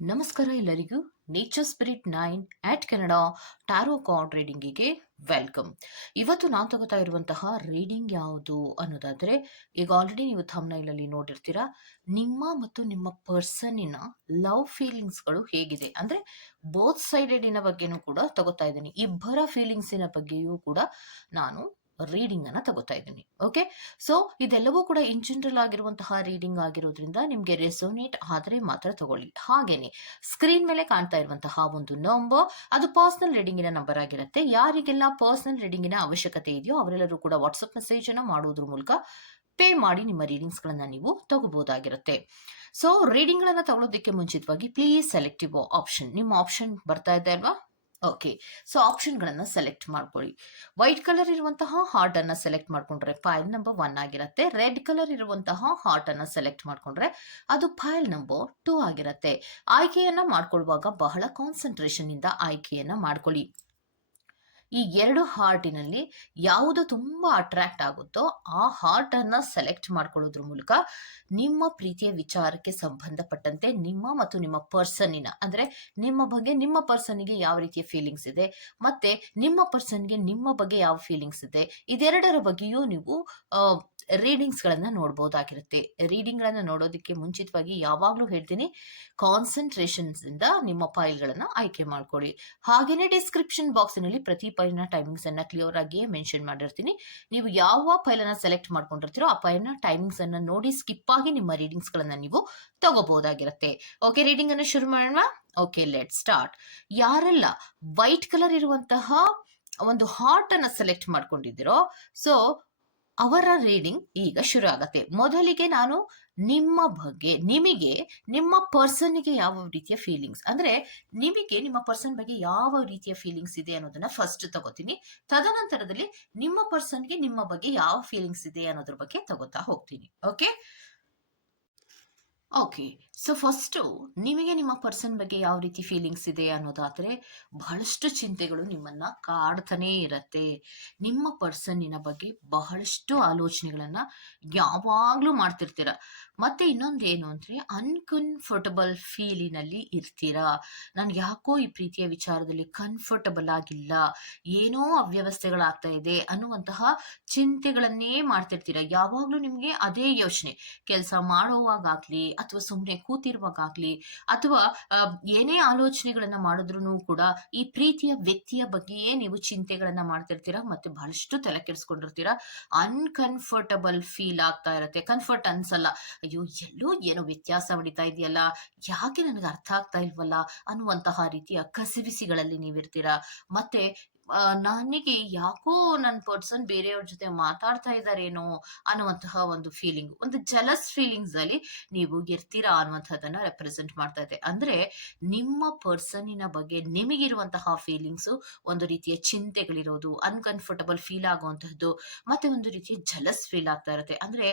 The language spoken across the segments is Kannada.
ನಮಸ್ಕಾರ ಎಲ್ಲರಿಗೂ. Nature spirit nine at Canada tarot card ರೀಡಿಂಗಿಗೆ welcome ಇವತ್ತು ನಾನು ತಗೋತಾ ಇರುವಂತಹ ರೀಡಿಂಗ್ ಯಾವುದು ಅನ್ನೋದಾದ್ರೆ, ಈಗ ಆಲ್ರೆಡಿ ನೀವು ಥಮ್ನೈಲಲ್ಲಿ ನೋಡಿರ್ತೀರಾ, ನಿಮ್ಮ ಮತ್ತು ನಿಮ್ಮ ಪರ್ಸನ್ನಿನ ಲವ್ ಫೀಲಿಂಗ್ಸ್ಗಳು ಹೇಗಿದೆ. ಅಂದ್ರೆ ಬೋತ್ ಸೈಡೆಡಿನ ಬಗ್ಗೆನೂ ಕೂಡ ತಗೋತಾ ಇದ್ದೀನಿ. ಇಬ್ಬರ ಫೀಲಿಂಗ್ಸಿನ ಬಗ್ಗೆಯೂ ಕೂಡ ನಾನು ರೀಡಿಂಗ್ ಅನ್ನ ತಗೋತಾ ಇದ್ದೀನಿ ಓಕೆ ಸೊ ಇದೆಲ್ಲವೂ ಕೂಡ ಇನ್ ಜನರಲ್ ಆಗಿರುವಂತಹ ರೀಡಿಂಗ್ ಆಗಿರೋದ್ರಿಂದ ನಿಮಗೆ ರೆಸೋನೇಟ್ ಆದರೆ ಮಾತ್ರ ತಗೊಳ್ಳಿ. ಹಾಗೇನೆ ಸ್ಕ್ರೀನ್ ಮೇಲೆ ಕಾಣ್ತಾ ಇರುವಂತಹ ಒಂದು ನಂಬರ್ ಅದು ಪರ್ಸನಲ್ ರೀಡಿಂಗಿನ ನಂಬರ್ ಆಗಿರುತ್ತೆ. ಯಾರಿಗೆಲ್ಲ ಪರ್ಸನಲ್ ರೀಡಿಂಗಿನ ಅವಶ್ಯಕತೆ ಇದೆಯೋ ಅವರೆಲ್ಲರೂ ಕೂಡ ವಾಟ್ಸಪ್ ಮೆಸೇಜ್ ಅನ್ನ ಮಾಡೋದ್ರ ಮೂಲಕ ಪೇ ಮಾಡಿ ನಿಮ್ಮ ರೀಡಿಂಗ್ಸ್ ಗಳನ್ನ ನೀವು ತಗೋಬಹುದಾಗಿರುತ್ತೆ ಸೊ ರೀಡಿಂಗ್ ಗಳನ್ನ ತಗೊಳ್ಳೋದಕ್ಕೆ ಮುಂಚಿತವಾಗಿ ಪ್ಲೀಸ್ ಸೆಲೆಕ್ಟಿವ್ ಆಪ್ಷನ್ ನಿಮ್ಮ ಆಪ್ಷನ್ ಬರ್ತಾ ಇದೆ ಅಲ್ವಾ? ಓಕೆ ಸೊ ಆಪ್ಷನ್ಗಳನ್ನು ಸೆಲೆಕ್ಟ್ ಮಾಡ್ಕೊಳ್ಳಿ. ವೈಟ್ ಕಲರ್ ಇರುವಂತಹ ಹಾರ್ಟ್ ಅನ್ನ ಸೆಲೆಕ್ಟ್ ಮಾಡ್ಕೊಂಡ್ರೆ ಫೈಲ್ ನಂಬರ್ ಒನ್ ಆಗಿರುತ್ತೆ. ರೆಡ್ ಕಲರ್ ಇರುವಂತಹ ಹಾರ್ಟ್ ಅನ್ನ ಸೆಲೆಕ್ಟ್ ಮಾಡ್ಕೊಂಡ್ರೆ ಅದು ಫೈಲ್ ನಂಬರ್ ಟೂ ಆಗಿರುತ್ತೆ. ಆಯ್ಕೆಯನ್ನು ಮಾಡ್ಕೊಳ್ಳುವಾಗ ಬಹಳ ಕಾನ್ಸಂಟ್ರೇಷನ್ ಇಂದ ಆಯ್ಕೆಯನ್ನ ಮಾಡ್ಕೊಳ್ಳಿ. ಈ ಎರಡು ಹಾರ್ಟಿನಲ್ಲಿ ಯಾವುದು ತುಂಬಾ ಅಟ್ರಾಕ್ಟ್ ಆಗುತ್ತೋ ಆ ಹಾರ್ಟ್ ಅನ್ನ ಸೆಲೆಕ್ಟ್ ಮಾಡ್ಕೊಳ್ಳೋದ್ರ ಮೂಲಕ ನಿಮ್ಮ ಪ್ರೀತಿಯ ವಿಚಾರಕ್ಕೆ ಸಂಬಂಧಪಟ್ಟಂತೆ ನಿಮ್ಮ ಮತ್ತು ನಿಮ್ಮ ಪರ್ಸನ್ನಿನ ಅಂದ್ರೆ ನಿಮ್ಮ ಬಗ್ಗೆ ನಿಮ್ಮ ಪರ್ಸನ್ಗೆ ಯಾವ ರೀತಿಯ ಫೀಲಿಂಗ್ಸ್ ಇದೆ, ಮತ್ತೆ ನಿಮ್ಮ ಪರ್ಸನ್ಗೆ ನಿಮ್ಮ ಬಗ್ಗೆ ಯಾವ ಫೀಲಿಂಗ್ಸ್ ಇದೆ, ಇದೆರಡರ ಬಗ್ಗೆಯೂ ನೀವು ರೀಡಿಂಗ್ಸ್ ಗಳನ್ನ ನೋಡಬಹುದಾಗಿರುತ್ತೆ ರೀಡಿಂಗ್ ಗಳನ್ನ ನೋಡೋದಕ್ಕೆ ಮುಂಚಿತವಾಗಿ ಯಾವಾಗ್ಲೂ ಹೇಳ್ತೀನಿ ಕಾನ್ಸಂಟ್ರೇಷನ್ಸಿಂದ ನಿಮ್ಮ ಫೈಲ್ ಗಳನ್ನ ಆಯ್ಕೆ ಮಾಡ್ಕೊಳ್ಳಿ. ಹಾಗೇನೆ ಡಿಸ್ಕ್ರಿಪ್ಷನ್ ಬಾಕ್ಸ್ನಲ್ಲಿ ಪ್ರತಿ ಫೈಲ್ನ ಟೈಮಿಂಗ್ಸ್ ಅನ್ನ ಕ್ಲಿಯರ್ ಆಗಿಯೇ ಮೆನ್ಷನ್ ಮಾಡಿರ್ತೀನಿ. ನೀವು ಯಾವ ಫೈಲ್ ಅನ್ನ ಸೆಲೆಕ್ಟ್ ಮಾಡ್ಕೊಂಡಿರ್ತೀರೋ ಆ ಫೈಲ್ನ ಟೈಮಿಂಗ್ಸ್ ಅನ್ನ ನೋಡಿ ಸ್ಕಿಪ್ ಆಗಿ ನಿಮ್ಮ ರೀಡಿಂಗ್ಸ್ ಗಳನ್ನ ನೀವು ತಗೋಬಹುದಾಗಿರುತ್ತೆ ಓಕೆ ರೀಡಿಂಗ್ ಅನ್ನು ಶುರು ಮಾಡೋಣ. Okay let start. ಯಾರೆಲ್ಲ ವೈಟ್ ಕಲರ್ ಇರುವಂತಹ ಒಂದು ಹಾರ್ಟ್ ಅನ್ನ ಸೆಲೆಕ್ಟ್ ಮಾಡ್ಕೊಂಡಿದ್ದೀರೋ, ಸೊ ಅವರ ರೀಡಿಂಗ್ ಈಗ ಶುರು ಆಗತ್ತೆ. ಮೊದಲಿಗೆ ನಾನು ನಿಮ್ಮ ಬಗ್ಗೆ, ನಿಮಗೆ, ನಿಮ್ಮ ಪರ್ಸನ್ಗೆ ಯಾವ ರೀತಿಯ ಫೀಲಿಂಗ್ಸ್ ಅಂದ್ರೆ ನಿಮಗೆ, ನಿಮ್ಮ ಪರ್ಸನ್ ಬಗ್ಗೆ ಯಾವ ರೀತಿಯ ಫೀಲಿಂಗ್ಸ್ ಇದೆ ಅನ್ನೋದನ್ನ ಫಸ್ಟ್ ತಗೋತೀನಿ. ತದನಂತರದಲ್ಲಿ ನಿಮ್ಮ ಪರ್ಸನ್ಗೆ ನಿಮ್ಮ ಬಗ್ಗೆ ಯಾವ ಫೀಲಿಂಗ್ಸ್ ಇದೆ ಅನ್ನೋದ್ರ ಬಗ್ಗೆ ತಗೋತಾ ಹೋಗ್ತೀನಿ. ಓಕೆ ಓಕೆ ಸೊ ಫಸ್ಟು ನಿಮಗೆ ನಿಮ್ಮ ಪರ್ಸನ್ ಬಗ್ಗೆ ಯಾವ ರೀತಿ ಫೀಲಿಂಗ್ಸ್ ಇದೆ ಅನ್ನೋದಾದ್ರೆ ಬಹಳಷ್ಟು ಚಿಂತೆಗಳು ನಿಮ್ಮನ್ನ ಕಾಡ್ತಾನೇ ಇರತ್ತೆ. ನಿಮ್ಮ ಪರ್ಸನ್ನಿನ ಬಗ್ಗೆ ಬಹಳಷ್ಟು ಆಲೋಚನೆಗಳನ್ನು ಯಾವಾಗಲೂ ಮಾಡ್ತಿರ್ತೀರ. ಮತ್ತೆ ಇನ್ನೊಂದೇನು ಅಂದ್ರೆ ಅನ್ಕಂಫರ್ಟಬಲ್ ಫೀಲಿನಲ್ಲಿ ಇರ್ತೀರಾ. ನಾನು ಯಾಕೋ ಈ ಪ್ರೀತಿಯ ವಿಚಾರದಲ್ಲಿ ಕಂಫರ್ಟಬಲ್ ಆಗಿಲ್ಲ, ಏನೋ ಅವ್ಯವಸ್ಥೆಗಳಾಗ್ತಾ ಇದೆ ಅನ್ನುವಂತಹ ಚಿಂತೆಗಳನ್ನೇ ಮಾಡ್ತಿರ್ತೀರ. ಯಾವಾಗಲೂ ನಿಮಗೆ ಅದೇ ಯೋಚನೆ. ಕೆಲಸ ಮಾಡೋವಾಗಲಿ ಅಥವಾ ಸುಮ್ಮನೆ ಕೂತಿರುವಾಗ್ಲಿ ಅಥವಾ ಏನೇ ಆಲೋಚನೆಗಳನ್ನ ಮಾಡಿದ್ರು ಕೂಡ ಈ ಪ್ರೀತಿಯ ವ್ಯಕ್ತಿಯ ಬಗ್ಗೆಯೇ ನೀವು ಚಿಂತೆಗಳನ್ನ ಮಾಡ್ತಿರ್ತೀರಾ ಮತ್ತೆ ಬಹಳಷ್ಟು ತಲೆ ಕೆಡಿಸ್ಕೊಂಡಿರ್ತೀರಾ? ಅನ್ಕಂಫರ್ಟಬಲ್ ಫೀಲ್ ಆಗ್ತಾ ಇರತ್ತೆ ಕಂಫರ್ಟ್ ಅನ್ಸಲ್ಲ. ಅಯ್ಯೋ, ಎಲ್ಲೋ ಏನೋ ವ್ಯತ್ಯಾಸ ಹೊಡಿತಾ ಇದೆಯಲ್ಲ, ಯಾಕೆ ನನಗೆ ಅರ್ಥ ಆಗ್ತಾ ಇಲ್ವಲ್ಲ ಅನ್ನುವಂತಹ ರೀತಿಯ ಕಸಿವಿಸಿಗಳಲ್ಲಿ ನೀವಿರ್ತೀರಾ? ಮತ್ತೆ ನನಗೆ ಯಾಕೋ ನನ್ನ ಪರ್ಸನ್ ಬೇರೆಯವ್ರ ಜೊತೆ ಮಾತಾಡ್ತಾ ಇದ್ದಾರೇನೋ ಅನ್ನುವಂತಹ ಒಂದು ಫೀಲಿಂಗ್ ಒಂದು ಜಲಸ್ ಫೀಲಿಂಗ್ಸ್ ಅಲ್ಲಿ ನೀವು ಇರ್ತೀರಾ ಅನ್ನುವಂಥದ್ದನ್ನ ರೆಪ್ರೆಸೆಂಟ್ ಮಾಡ್ತಾ ಇದೆ. ಅಂದ್ರೆ ನಿಮ್ಮ ಪರ್ಸನ್ನಿನ ಬಗ್ಗೆ ನಿಮಗಿರುವಂತಹ ಫೀಲಿಂಗ್ಸ್ ಒಂದು ರೀತಿಯ ಚಿಂತೆಗಳಿರೋದು ಅನ್ಕಂಫರ್ಟಬಲ್ ಫೀಲ್ ಆಗುವಂತಹದ್ದು, ಮತ್ತೆ ಒಂದು ರೀತಿಯ ಜಲಸ್ ಫೀಲ್ ಆಗ್ತಾ ಇರುತ್ತೆ. ಅಂದ್ರೆ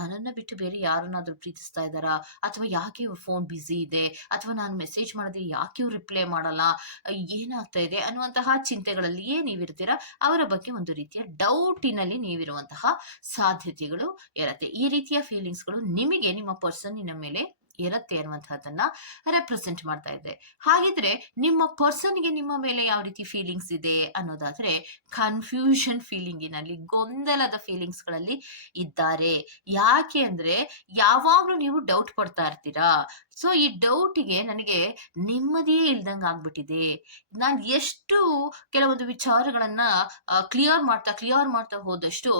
ನನ್ನನ್ನ ಬಿಟ್ಟು ಬೇರೆ ಯಾರನ್ನಾದ್ರೂ ಪ್ರೀತಿಸ್ತಾ ಇದ್ದಾರಾ? ಅಥವಾ ಯಾಕೆ ಫೋನ್ ಬ್ಯುಸಿ ಇದೆ? ಅಥವಾ ನಾನು ಮೆಸೇಜ್ ಮಾಡಿದ್ರೆ ಯಾಕೆ ರಿಪ್ಲೈ ಮಾಡಲ್ಲ? ಏನಾಗ್ತಾ ಇದೆ ಅನ್ನುವಂತಹ ಚಿಂತೆಗಳಲ್ಲಿಯೇ ನೀವಿರ್ತೀರಾ ಅವರ ಬಗ್ಗೆ ಒಂದು ರೀತಿಯ ಡೌಟಿನಲ್ಲಿ ನೀವಿರುವಂತಹ ಸಾಧ್ಯತೆಗಳು ಇರತ್ತೆ. ಈ ರೀತಿಯ ಫೀಲಿಂಗ್ಸ್ಗಳು ನಿಮಗೆ ನಿಮ್ಮ ಪರ್ಸನ್ನಿನ ಮೇಲೆ ಇರತ್ತೆ ಅನ್ನುವಂಥದ್ದನ್ನ ರೆಪ್ರೆಸೆಂಟ್ ಮಾಡ್ತಾ ಇದೆ. ಹಾಗಿದ್ರೆ ನಿಮ್ಮ ಪರ್ಸನ್ಗೆ ನಿಮ್ಮ ಮೇಲೆ ಯಾವ ರೀತಿ ಫೀಲಿಂಗ್ಸ್ ಇದೆ ಅನ್ನೋದಾದ್ರೆ ಕನ್ಫ್ಯೂಷನ್ ಫೀಲಿಂಗಿನಲ್ಲಿ ಗೊಂದಲದ ಫೀಲಿಂಗ್ಸ್ಗಳಲ್ಲಿ ಇದ್ದಾರೆ. ಯಾಕೆ ಅಂದ್ರೆ ಯಾವಾಗ್ಲೂ ನೀವು ಡೌಟ್ ಪಡ್ತಾ ಇರ್ತೀರಾ? ಸೊ ಈ ಡೌಟಿಗೆ ನನಗೆ ನೆಮ್ಮದಿಯೇ ಇಲ್ದಂಗೆ ಆಗ್ಬಿಟ್ಟಿದೆ. ನಾನು ಎಷ್ಟು ಕೆಲವೊಂದು ವಿಚಾರಗಳನ್ನ ಕ್ಲಿಯರ್ ಮಾಡ್ತಾ ಕ್ಲಿಯರ್ ಮಾಡ್ತಾ ಹೋದಷ್ಟು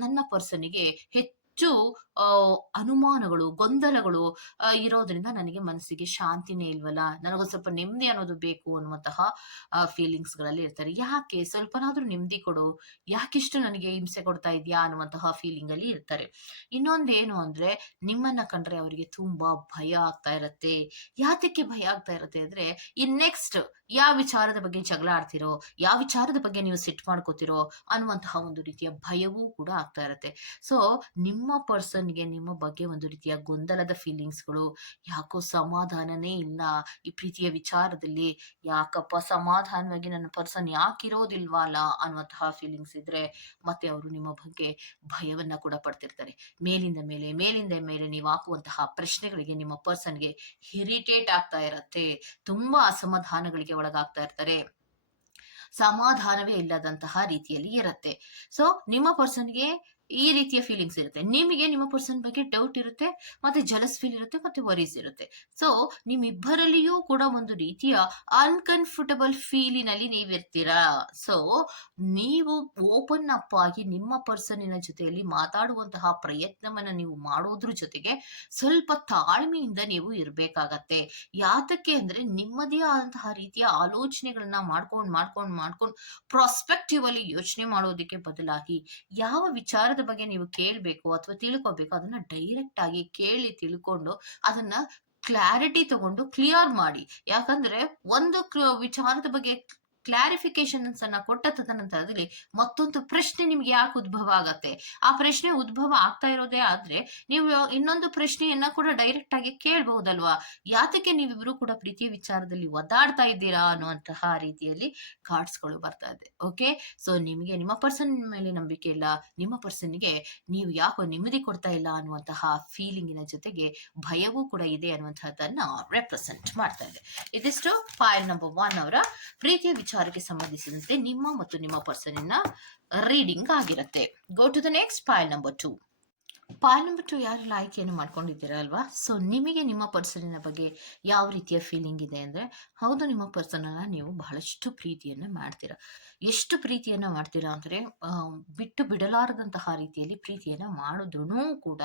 ನನ್ನ ಪರ್ಸನ್ಗೆ ಹೆಚ್ಚು ಆ, ಅನುಮಾನಗಳು, ಗೊಂದಲಗಳು ಇರೋದ್ರಿಂದ ನನಗೆ ಮನಸ್ಸಿಗೆ ಶಾಂತಿನೇ ಇಲ್ವಲ್ಲ? ನನಗೊಂದು ಸ್ವಲ್ಪ ನೆಮ್ಮದಿ ಅನ್ನೋದು ಬೇಕು ಅನ್ನುವಂತಹ ಫೀಲಿಂಗ್ಸ್ಗಳಲ್ಲಿ ಇರ್ತಾರೆ. ಯಾಕೆ? ಸ್ವಲ್ಪನಾದ್ರೂ ನೆಮ್ಮದಿ ಕೊಡು. ಯಾಕಿಷ್ಟು ನನಗೆ ಹಿಂಸೆ ಕೊಡ್ತಾ ಇದೆಯಾ ಅನ್ನುವಂತಹ ಫೀಲಿಂಗ್ ಅಲ್ಲಿ ಇರ್ತಾರೆ. ಇನ್ನೊಂದೇನು ಅಂದ್ರೆ, ನಿಮ್ಮನ್ನ ಕಂಡ್ರೆ ಅವರಿಗೆ ತುಂಬಾ ಭಯ ಆಗ್ತಾ ಇರತ್ತೆ. ಯಾತಕ್ಕೆ ಭಯ ಆಗ್ತಾ ಇರತ್ತೆ ಅಂದ್ರೆ, ಈ ನೆಕ್ಸ್ಟ್ ಯಾವ ವಿಚಾರದ ಬಗ್ಗೆ ಜಗಳ ಆಡ್ತಿರೋ, ಯಾವ ವಿಚಾರದ ಬಗ್ಗೆ ನೀವು ಸಿಟ್ ಮಾಡ್ಕೋತಿರೋ ಅನ್ನುವಂತಹ ಒಂದು ರೀತಿಯ ಭಯವೂ ಕೂಡ ಆಗ್ತಾ ಇರತ್ತೆ. ಸೊ ನಿಮ್ಮ ಪರ್ಸನ್ ಪರ್ಸನ್‌ಗೆ ನಿಮ್ಮ ಬಗ್ಗೆ ಒಂದು ರೀತಿಯ ಗೊಂದಲದ ಫೀಲಿಂಗ್ಸ್‌ಗಳು, ಯಾಕೋ ಸಮಾಧಾನನೇ ಇಲ್ಲ ಈ ಪ್ರೀತಿಯ ವಿಚಾರದಲ್ಲಿ, ಯಾಕಪ್ಪ ಸಮಾಧಾನವಾಗಿ ನನ್ನ ಪರ್ಸನ್ ಯಾಕಿರೋದಿಲ್ವಲ್ಲ ಅನ್ನುವಂತಹ ಫೀಲಿಂಗ್ಸ್ ಇದ್ರೆ, ಮತ್ತೆ ಅವರು ನಿಮ್ಮ ಬಗ್ಗೆ ಭಯವನ್ನ ಕೂಡ ಪಡ್ತಿರ್ತಾರೆ. ಮೇಲಿಂದ ಮೇಲೆ, ಮೇಲಿಂದ ಮೇಲೆ ನೀವು ಹಾಕುವಂತಹ ಪ್ರಶ್ನೆಗಳಿಗೆ ನಿಮ್ಮ ಪರ್ಸನ್‌ಗೆ ಹಿರಿಟೇಟ್ ಆಗ್ತಾ ಇರತ್ತೆ. ತುಂಬಾ ಅಸಮಾಧಾನಗಳಿಗೆ ಒಳಗಾಗ್ತಾ ಇರ್ತಾರೆ. ಸಮಾಧಾನವೇ ಇಲ್ಲದಂತಹ ರೀತಿಯಲ್ಲಿ ಇರತ್ತೆ. ಸೊ, ನಿಮ್ಮ ಪರ್ಸನ್‌ಗೆ ಈ ರೀತಿಯ ಫೀಲಿಂಗ್ಸ್ ಇರುತ್ತೆ. ನಿಮಗೆ ನಿಮ್ಮ ಪರ್ಸನ್ ಬಗ್ಗೆ ಡೌಟ್ ಇರುತ್ತೆ, ಮತ್ತೆ ಜಲಸ್ ಫೀಲ್ ಇರುತ್ತೆ, ಮತ್ತೆ ವರೀಸ್ ಇರುತ್ತೆ. ಸೊ, ನಿಮ್ಮಿಬ್ಬರಲ್ಲಿಯೂ ಕೂಡ ಒಂದು ರೀತಿಯ ಅನ್‌ಕಂಫರ್ಟಬಲ್ ಫೀಲಿನಲ್ಲಿ ನೀವಿರ್ತೀರಾ. ಸೊ, ನೀವು ಓಪನ್ ಅಪ್ ಆಗಿ ನಿಮ್ಮ ಪರ್ಸನ್ನಿನ ಜೊತೆಯಲ್ಲಿ ಮಾತಾಡುವಂತಹ ಪ್ರಯತ್ನವನ್ನ ನೀವು ಮಾಡೋದ್ರ ಜೊತೆಗೆ, ಸ್ವಲ್ಪ ತಾಳ್ಮೆಯಿಂದ ನೀವು ಇರ್ಬೇಕಾಗತ್ತೆ. ಯಾತಕ್ಕೆ ಅಂದ್ರೆ ನಿಮ್ಮದೇ ಆದಂತಹ ರೀತಿಯ ಆಲೋಚನೆಗಳನ್ನ ಮಾಡ್ಕೊಂಡು ಮಾಡ್ಕೊಂಡು ಮಾಡ್ಕೊಂಡು ಪ್ರಾಸ್ಪೆಕ್ಟಿವ್ ಅಲ್ಲಿ ಯೋಚನೆ ಮಾಡೋದಕ್ಕೆ ಬದಲಾಗಿ, ಯಾವ ವಿಚಾರದ ಬಗ್ಗೆ ನೀವು ಕೇಳ್ಬೇಕು ಅಥವಾ ತಿಳ್ಕೊಬೇಕು ಅದನ್ನ ಡೈರೆಕ್ಟ್ ಆಗಿ ಕೇಳಿ ತಿಳ್ಕೊಂಡು, ಅದನ್ನ ಕ್ಲಾರಿಟಿ ತಗೊಂಡು ಕ್ಲಿಯರ್ ಮಾಡಿ. ಯಾಕಂದ್ರೆ ಒಂದು ವಿಚಾರದ ಬಗ್ಗೆ ಕ್ಲಾರಿಫಿಕೇಷನ್ಸ್ ಅನ್ನ ಕೊಟ್ಟ ತದನಂತರದಲ್ಲಿ ಮತ್ತೊಂದು ಪ್ರಶ್ನೆ ನಿಮ್ಗೆ ಯಾಕೆ ಉದ್ಭವ ಆಗತ್ತೆ. ಆ ಪ್ರಶ್ನೆ ಉದ್ಭವ ಆಗ್ತಾ ಇರೋದೇ ಆದ್ರೆ, ನೀವು ಇನ್ನೊಂದು ಪ್ರಶ್ನೆಯನ್ನ ಕೂಡ ಡೈರೆಕ್ಟ್ ಆಗಿ ಕೇಳಬಹುದಲ್ವಾ ಯಾತಕ್ಕೆ ನೀವಿಬ್ರು ಕೂಡ ಪ್ರೀತಿಯ ವಿಚಾರದಲ್ಲಿ ಒದ್ದಾಡ್ತಾ ಇದ್ದೀರಾ ಅನ್ನುವಂತಹ ರೀತಿಯಲ್ಲಿ ಕಾರ್ಡ್ಸ್‌ಗಳು ಬರ್ತಾ ಇದೆ. ಓಕೆ. ಸೊ, ನಿಮಗೆ ನಿಮ್ಮ ಪರ್ಸನ್ ಮೇಲೆ ನಂಬಿಕೆ ಇಲ್ಲ. ನಿಮ್ಮ ಪರ್ಸನ್‌ಗೆ ನೀವು ಯಾಕೋ ನೆಮ್ಮದಿ ಕೊಡ್ತಾ ಇಲ್ಲ ಅನ್ನುವಂತಹ ಫೀಲಿಂಗಿನ ಜೊತೆಗೆ ಭಯವೂ ಕೂಡ ಇದೆ ಅನ್ನುವಂತಹದನ್ನ ರೆಪ್ರೆಸೆಂಟ್ ಮಾಡ್ತಾ ಇದೆ. ಇದಿಷ್ಟು ಫೈಲ್ ನಂಬರ್ ಒನ್ ಅವರ ಪ್ರೀತಿಯ ವಿಚಾರಕ್ಕೆ ಸಂಬಂಧಿಸಿದಂತೆ ನಿಮ್ಮ ಮತ್ತು ನಿಮ್ಮ ಪರ್ಸನ್ನಿನ ರೀಡಿಂಗ್ ಆಗಿರುತ್ತೆ go to the next file number 2. File number 2 ಯಾರೆಲ್ಲ ಆಯ್ಕೆಯನ್ನು ಮಾಡ್ಕೊಂಡಿದ್ದೀರಾ ಅಲ್ವಾ? ಸೊ, ನಿಮಗೆ ನಿಮ್ಮ ಪರ್ಸನಲ್ನ ಬಗ್ಗೆ ಯಾವ ರೀತಿಯ ಫೀಲಿಂಗ್ ಇದೆ ಅಂದ್ರೆ, ಹೌದು ನಿಮ್ಮ ಪರ್ಸನಲ್ನ ನೀವು ಬಹಳಷ್ಟು ಪ್ರೀತಿಯನ್ನ ಮಾಡ್ತೀರಾ. ಎಷ್ಟು ಪ್ರೀತಿಯನ್ನ ಮಾಡ್ತೀರಾ ಅಂದ್ರೆ, ಬಿಟ್ಟು ಬಿಡಲಾರದಂತಹ ರೀತಿಯಲ್ಲಿ ಪ್ರೀತಿಯನ್ನ ಮಾಡಿದ್ರೂ ಕೂಡ,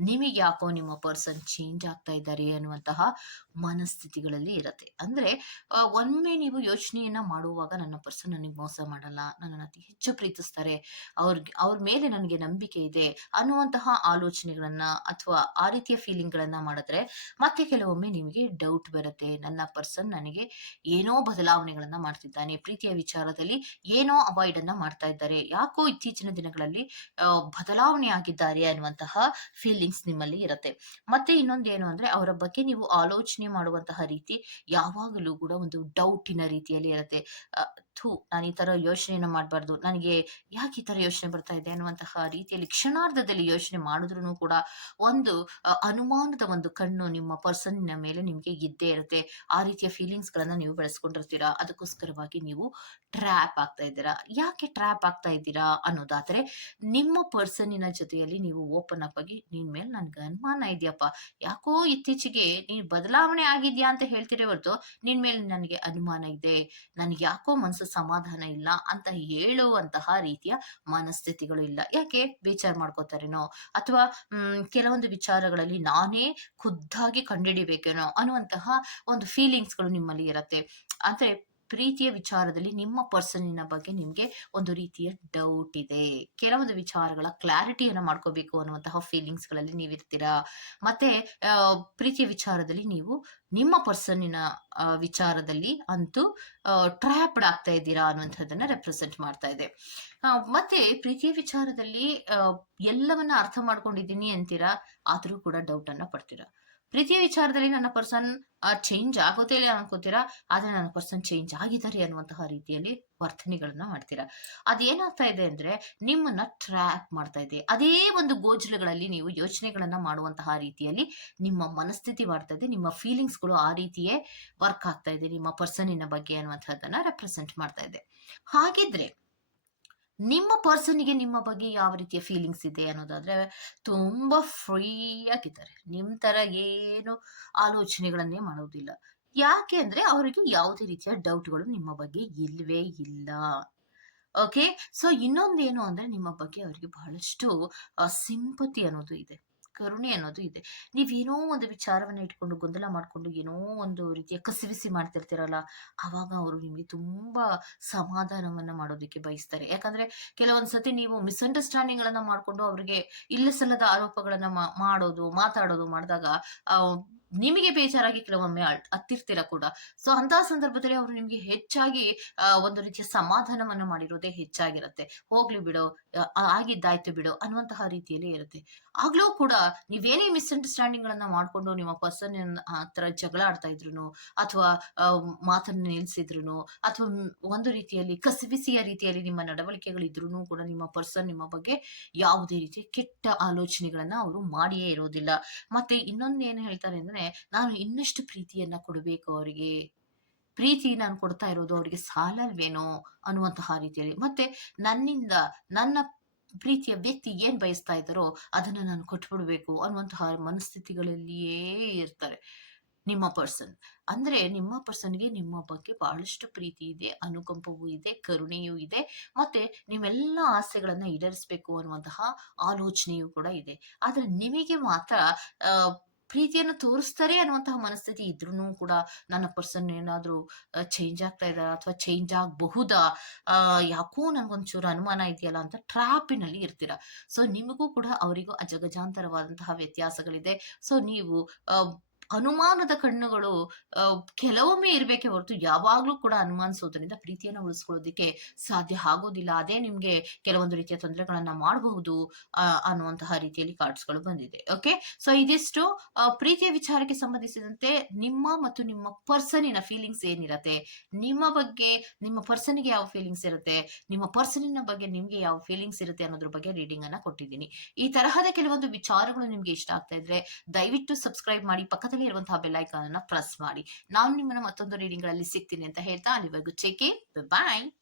ನಿಮಗೆ ನಿಮಿಗ್ಯಾಕೋ ನಿಮ್ಮ ಪರ್ಸನ್ ಚೇಂಜ್ ಆಗ್ತಾ ಇದ್ದಾರೆ ಅನ್ನುವಂತಹ ಮನಸ್ಥಿತಿಗಳಲ್ಲಿ ಇರುತ್ತೆ ಅಂದ್ರೆ ಒಮ್ಮೆ ನೀವು ಯೋಚನೆಯನ್ನು ಮಾಡುವಾಗ ನನ್ನ ಪರ್ಸನ್ ನನಗೆ ಮೋಸ ಮಾಡಲ್ಲ, ನನ್ನನ್ನು ಅತಿ ಹೆಚ್ಚು ಪ್ರೀತಿಸ್ತಾರೆ, ಅವ್ರಿಗೆ ಅವ್ರ ಮೇಲೆ ನನಗೆ ನಂಬಿಕೆ ಇದೆ ಅನ್ನುವಂತಹ ಆಲೋಚನೆಗಳನ್ನ ಅಥವಾ ಆ ರೀತಿಯ ಫೀಲಿಂಗ್‌ಗಳನ್ನ ಮಾಡಿದ್ರೆ, ಮತ್ತೆ ಕೆಲವೊಮ್ಮೆ ನಿಮಗೆ ಡೌಟ್ ಬರುತ್ತೆ. ನನ್ನ ಪರ್ಸನ್ ನನಗೆ ಏನೋ ಬದಲಾವಣೆಗಳನ್ನ ಮಾಡ್ತಿದ್ದಾನೆ. ಪ್ರೀತಿಯ ವಿಚಾರದಲ್ಲಿ ಏನೋ ಅವಾಯ್ಡ್ ಅನ್ನ ಮಾಡ್ತಾ ಇದ್ದಾರೆ. ಯಾಕೋ ಇತ್ತೀಚಿನ ದಿನಗಳಲ್ಲಿ ಬದಲಾವಣೆ ಆಗಿದ್ದಾರೆ ಅನ್ನುವಂತಹ ಫೀಲಿಂಗ್ಸ್ ನಿಮ್ಮಲ್ಲಿ ಇರುತ್ತೆ ಮತ್ತೆ ಇನ್ನೊಂದೇನು ಅಂದ್ರೆ, ಅವರ ಬಗ್ಗೆ ನೀವು ಆಲೋಚನೆ ಮಾಡುವಂತಹ ರೀತಿ ಯಾವಾಗಲೂ ಕೂಡ ಒಂದು ಡೌಟಿನ ರೀತಿಯಲ್ಲಿ ಇರತ್ತೆ. ಥು! ನಾನು ಈ ತರ ಯೋಚನೆಯನ್ನು ಮಾಡಬಾರ್ದು ನನಗೆ ಯಾಕೆ ಈ ತರ ಯೋಚನೆ ಬರ್ತಾ ಇದೆ ಅನ್ನುವಂತಹ ರೀತಿಯಲ್ಲಿ ಕ್ಷಣಾರ್ಧದಲ್ಲಿ ಯೋಚನೆ ಮಾಡಿದ್ರು ಕೂಡ, ಒಂದು ಅನುಮಾನದ ಒಂದು ಕಣ್ಣು ನಿಮ್ಮ ಪರ್ಸನ್ನ ಮೇಲೆ ನಿಮ್ಗೆ ಇದ್ದೇ ಇರುತ್ತೆ. ಆ ರೀತಿಯ ಫೀಲಿಂಗ್ಸ್‌ಗಳನ್ನ ನೀವು ಬೆಳೆಸ್ಕೊಂಡಿರ್ತೀರಾ. ಅದಕ್ಕೋಸ್ಕರವಾಗಿ ನೀವು ಟ್ರ್ಯಾಪ್ ಆಗ್ತಾ ಇದ್ದೀರಾ. ಯಾಕೆ ಟ್ರ್ಯಾಪ್ ಆಗ್ತಾ ಇದ್ದೀರಾ ಅನ್ನೋದಾದ್ರೆ, ನಿಮ್ಮ ಪರ್ಸನ್ನಿನ ಜೊತೆಯಲ್ಲಿ ನೀವು ಓಪನ್ ಅಪ್ ಆಗಿ, ನಿನ್ ಮೇಲೆ ನನ್ಗೆ ಅನುಮಾನ ಇದೆಯಪ್ಪ. ಯಾಕೋ ಇತ್ತೀಚೆಗೆ ನೀನ್ ಬದಲಾವಣೆ ಆಗಿದ್ಯಾ ಅಂತ ಹೇಳ್ತೀರಿ ಹೊರತು, ನಿನ್ ಮೇಲೆ ನನಗೆ ಅನುಮಾನ ಇದೆ. ನನಗೆ ಯಾಕೋ ಮನಸ್ಸು ಸಮಾಧಾನ ಇಲ್ಲ ಅಂತ ಹೇಳುವಂತಹ ರೀತಿಯ ಮನಸ್ಥಿತಿಗಳು ಇಲ್ಲ. ಯಾಕೆ? ವಿಚಾರ ಮಾಡ್ಕೋತಾರೇನೋ ಅಥವಾ ಕೆಲವೊಂದು ವಿಚಾರಗಳಲ್ಲಿ ನಾನೇ ಖುದ್ದಾಗಿ ಕಂಡುಹಿಡಿಬೇಕೇನೋ ಅನ್ನುವಂತಹ ಒಂದು ಫೀಲಿಂಗ್ಸ್‌ಗಳು ನಿಮ್ಮಲ್ಲಿ ಇರತ್ತೆ. ಅಂದ್ರೆ ಪ್ರೀತಿಯ ವಿಚಾರದಲ್ಲಿ ನಿಮ್ಮ ಪರ್ಸನ್ನಿನ ಬಗ್ಗೆ ನಿಮಗೆ ಒಂದು ರೀತಿಯ ಡೌಟ್ ಇದೆ. ಕೆಲವೊಂದು ವಿಚಾರಗಳ ಕ್ಲಾರಿಟಿಯನ್ನು ಮಾಡ್ಕೋಬೇಕು ಅನ್ನುವಂತಹ ಫೀಲಿಂಗ್ಸ್‌ಗಳಲ್ಲಿ ನೀವಿರ್ತೀರಾ. ಮತ್ತೆ ಪ್ರೀತಿಯ ವಿಚಾರದಲ್ಲಿ ನೀವು ನಿಮ್ಮ ಪರ್ಸನ್ನಿನ ವಿಚಾರದಲ್ಲಿ ಅಂತೂ ಟ್ರ್ಯಾಪ್ಡ್ ಆಗ್ತಾ ಇದ್ದೀರಾ ಅನ್ನುವಂಥದ್ದನ್ನ ರೆಪ್ರೆಸೆಂಟ್ ಮಾಡ್ತಾ ಇದೆ. ಮತ್ತೆ ಪ್ರೀತಿಯ ವಿಚಾರದಲ್ಲಿ ಎಲ್ಲವನ್ನ ಅರ್ಥ ಮಾಡ್ಕೊಂಡಿದ್ದೀನಿ ಅಂತೀರಾ, ಆದ್ರೂ ಕೂಡ ಡೌಟ್ ಪಡ್ತೀರಾ. ಪ್ರೀತಿಯ ವಿಚಾರದಲ್ಲಿ ನನ್ನ ಪರ್ಸನ್ ಚೇಂಜ್ ಆಗುತ್ತೆ ಇಲ್ಲ ಅನ್ಕೋತೀರಾ, ಆದ್ರೆ ನನ್ನ ಪರ್ಸನ್ ಚೇಂಜ್ ಆಗಿದ್ದಾರೆ ಅನ್ನುವಂತಹ ರೀತಿಯಲ್ಲಿ ವರ್ತನೆಗಳನ್ನ ಮಾಡ್ತೀರಾ. ಅದೇನಾಗ್ತಾ ಇದೆ ಅಂದ್ರೆ, ನಿಮ್ಮನ್ನ ಟ್ರ್ಯಾಪ್ ಮಾಡ್ತಾ ಇದೆ. ಅದೇ ಒಂದು ಗೋಜಲುಗಳಲ್ಲಿ ನೀವು ಯೋಚನೆಗಳನ್ನ ಮಾಡುವಂತಹ ರೀತಿಯಲ್ಲಿ ನಿಮ್ಮ ಮನಸ್ಥಿತಿ ಮಾಡ್ತಾ ಇದೆ. ನಿಮ್ಮ ಫೀಲಿಂಗ್ಸ್‌ಗಳು ಆ ರೀತಿಯೇ ವರ್ಕ್ ಆಗ್ತಾ ಇದೆ ನಿಮ್ಮ ಪರ್ಸನ್ನಿನ ಬಗ್ಗೆ ಅನ್ನುವಂಥದ್ದನ್ನ ರೆಪ್ರೆಸೆಂಟ್ ಮಾಡ್ತಾ ಇದೆ. ಹಾಗಿದ್ರೆ ನಿಮ್ಮ ಪರ್ಸನ್‌ಗೆ ನಿಮ್ಮ ಬಗ್ಗೆ ಯಾವ ರೀತಿಯ ಫೀಲಿಂಗ್ಸ್ ಇದೆ ಅನ್ನೋದಾದ್ರೆ, ತುಂಬಾ ಫ್ರೀ ಆಗಿದ್ದಾರೆ. ನಿಮ್ ತರ ಏನು ಆಲೋಚನೆಗಳನ್ನೇ ಮಾಡೋದಿಲ್ಲ. ಯಾಕೆ ಅಂದ್ರೆ, ಅವರಿಗೆ ಯಾವುದೇ ರೀತಿಯ ಡೌಟ್‌ಗಳು ನಿಮ್ಮ ಬಗ್ಗೆ ಇಲ್ವೇ ಇಲ್ಲ. ಓಕೆ. ಸೊ, ಇನ್ನೊಂದೇನು ಅಂದ್ರೆ ನಿಮ್ಮ ಬಗ್ಗೆ ಅವರಿಗೆ ಬಹಳಷ್ಟು ಸಿಂಪತಿ ಅನ್ನೋದು ಇದೆ. ಕರುಣೆ ಅನ್ನೋದು ಇದೆ. ನೀವೇನೋ ಒಂದು ವಿಚಾರವನ್ನ ಇಟ್ಕೊಂಡು ಗೊಂದಲ ಮಾಡ್ಕೊಂಡು ಏನೋ ಒಂದು ರೀತಿಯ ಕಸಿವಿಸಿ ಮಾಡ್ತಿರ್ತೀರಲ್ಲ, ಆವಾಗ ಅವರು ನಿಮಗೆ ತುಂಬಾ ಸಮಾಧಾನವನ್ನ ಮಾಡೋದಕ್ಕೆ ಬಯಸ್ತಾರೆ. ಯಾಕಂದ್ರೆ ಕೆಲವೊಂದ್ ಸತಿ ನೀವು ಮಿಸ್‌ಅಂಡರ್‌ಸ್ಟ್ಯಾಂಡಿಂಗ್‌ಗಳನ್ನ ಮಾಡ್ಕೊಂಡು ಅವ್ರಿಗೆ ಇಲ್ಲ ಸಲ್ಲದ ಆರೋಪಗಳನ್ನ ಮಾಡೋದು, ಮಾತಾಡೋದು ಮಾಡಿದಾಗ, ಅ ನಿಮಗೆ ಬೇಜಾರಾಗಿ ಕೆಲವೊಮ್ಮೆ ಹತ್ತಿರ್ತೀರ ಕೂಡ. ಸೊ ಅಂತ ಸಂದರ್ಭದಲ್ಲಿ ಅವರು ನಿಮ್ಗೆ ಹೆಚ್ಚಾಗಿ ಒಂದು ರೀತಿಯ ಸಮಾಧಾನವನ್ನ ಮಾಡಿರೋದೇ ಹೆಚ್ಚಾಗಿರುತ್ತೆ. ಹೋಗ್ಲಿ ಬಿಡೋ ಆಗಿದ್ದಾಯ್ತು ಬಿಡೋ ಅನ್ನುವಂತಹ ರೀತಿಯಲ್ಲಿ ಇರುತ್ತೆ. ಆಗ್ಲೂ ಕೂಡ ನೀವೇನೇ ಮಿಸ್ಅಂಡರ್ಸ್ಟ್ಯಾಂಡಿಂಗ್ ಗಳನ್ನ ಮಾಡ್ಕೊಂಡು ನಿಮ್ಮ ಪರ್ಸನ್ ಹತ್ರ ಜಗಳ ಆಡ್ತಾ ಇದ್ರು ಅಥವಾ ಮಾತನ್ನ ನಿಲ್ಸಿದ್ರು ಅಥವಾ ಒಂದು ರೀತಿಯಲ್ಲಿ ಕಸಿವಿಸಿಯ ರೀತಿಯಲ್ಲಿ ನಿಮ್ಮ ನಡವಳಿಕೆಗಳಿದ್ರು ಕೂಡ ನಿಮ್ಮ ಪರ್ಸನ್ ನಿಮ್ಮ ಬಗ್ಗೆ ಯಾವುದೇ ರೀತಿಯ ಕೆಟ್ಟ ಆಲೋಚನೆಗಳನ್ನ ಅವರು ಮಾಡಿಯೇ ಇರೋದಿಲ್ಲ. ಮತ್ತೆ ಇನ್ನೊಂದು ಏನು ಹೇಳ್ತಾರೆ ಅಂದ್ರೆ ನಾನು ಇನ್ನಷ್ಟು ಪ್ರೀತಿಯನ್ನ ಕೊಡಬೇಕು ಅವರಿಗೆ. ಪ್ರೀತಿ ನಾನು ಕೊಡ್ತಾ ಇರೋದು ಅವರಿಗೆ ಸಾಲಲ್ವೇನೋ ಅನ್ನುವಂತಹ ರೀತಿಯಲ್ಲಿ. ಮತ್ತೆ ನನ್ನಿಂದ ನನ್ನ ಪ್ರೀತಿಯ ವ್ಯಕ್ತಿ ಏನ್ ಬಯಸ್ತಾ ಇದ್ದಾರೋ ಅದನ್ನ ನಾನು ಕೊಟ್ಬಿಡ್ಬೇಕು ಅನ್ನುವಂತಹ ಮನಸ್ಥಿತಿಗಳಲ್ಲಿಯೇ ಇರ್ತಾರೆ ನಿಮ್ಮ ಪರ್ಸನ್ ಅಂದ್ರೆ ನಿಮ್ಮ ಪರ್ಸನ್ಗೆ ನಿಮ್ಮ ಬಗ್ಗೆ ಬಹಳಷ್ಟು ಪ್ರೀತಿ ಇದೆ, ಅನುಕಂಪವೂ ಇದೆ, ಕರುಣೆಯೂ ಇದೆ, ಮತ್ತೆ ನಿಮ್ಮೆಲ್ಲ ಆಸೆಗಳನ್ನ ಈಡೇರಿಸಬೇಕು ಅನ್ನುವಂತಹ ಆಲೋಚನೆಯೂ ಕೂಡ ಇದೆ. ಆದ್ರೆ ನಿಮಗೆ ಮಾತ್ರ ಪ್ರೀತಿಯನ್ನು ತೋರಿಸ್ತಾರೆ ಅನ್ನುವಂತಹ ಮನಸ್ಥಿತಿ ಇದ್ರೂ ಕೂಡ ನನ್ನ ಪರ್ಸನ್ ಏನಾದರೂ ಚೇಂಜ್ ಆಗ್ತಾ ಇದ್ದಾರಾ ಅಥವಾ ಚೇಂಜ್ ಆಗಬಹುದಾ? ಯಾಕೋ ನನಗೊಂಚೂರು ಅನುಮಾನ ಇದೆಯಲ್ಲ ಅಂತ ಟ್ರಾಪಿನಲ್ಲಿ ಇರ್ತೀರ? ಸೊ ನಿಮಗೂ ಕೂಡ ಅವರಿಗೂ ಅಜಗಜಾಂತರವಾದಂತಹ ವ್ಯತ್ಯಾಸಗಳಿದೆ. ಸೊ ನೀವು ಅನುಮಾನದ ಕಣ್ಣುಗಳು ಕೆಲವೊಮ್ಮೆ ಇರಬೇಕೆ ಹೊರತು ಯಾವಾಗ್ಲೂ ಕೂಡ ಅನುಮಾನಿಸೋದ್ರಿಂದ ಪ್ರೀತಿಯನ್ನು ಉಳಿಸ್ಕೊಳ್ಳೋದಿಕ್ಕೆ ಸಾಧ್ಯ ಆಗೋದಿಲ್ಲ. ಅದೇ ನಿಮ್ಗೆ ಕೆಲವೊಂದು ರೀತಿಯ ತೊಂದರೆಗಳನ್ನ ಮಾಡಬಹುದು ಅನ್ನುವಂತಹ ರೀತಿಯಲ್ಲಿ ಕಾರ್ಡ್ಸ್ಗಳು ಬಂದಿದೆ. ಓಕೆ? ಸೊ, ಇದಿಷ್ಟು. ಪ್ರೀತಿಯ ವಿಚಾರಕ್ಕೆ ಸಂಬಂಧಿಸಿದಂತೆ ನಿಮ್ಮ ಮತ್ತು ನಿಮ್ಮ ಪರ್ಸನಿನ ಫೀಲಿಂಗ್ಸ್ ಏನಿರತ್ತೆ? ನಿಮ್ಮ ಬಗ್ಗೆ, ನಿಮ್ಮ ಪರ್ಸನ್ಗೆ ಯಾವ ಫೀಲಿಂಗ್ಸ್ ಇರುತ್ತೆ? ನಿಮ್ಮ ಪರ್ಸನಿನ ಬಗ್ಗೆ ನಿಮ್ಗೆ ಯಾವ ಫೀಲಿಂಗ್ಸ್ ಇರುತ್ತೆ ಅನ್ನೋದ್ರ ಬಗ್ಗೆ ರೀಡಿಂಗ್ ಅನ್ನ ಕೊಟ್ಟಿದ್ದೀನಿ. ಈ ತರಹದ ಕೆಲವೊಂದು ವಿಚಾರಗಳು ನಿಮ್ಗೆ ಇಷ್ಟ ಆಗ್ತಾ ಇದ್ರೆ ದಯವಿಟ್ಟು ಸಬ್ಸ್ಕ್ರೈಬ್ ಮಾಡಿ, ಪಕ್ಕದಲ್ಲಿ ಇರುವಂತಹ ಬೆಲ್ ಐಕಾನ್ ಅನ್ನ ಪ್ರೆಸ್ ಮಾಡಿ. ನಾನು ನಿಮ್ಮನ್ನ ಮತ್ತೊಂದು ರೀಡಿಂಗ್ಗಳಲ್ಲಿ ಸಿಗ್ತೀನಿ ಅಂತ ಹೇಳ್ತಾ ಅಲ್ಲಿವರೆಗೂ ಚೆಕ್ ಬಾಯ್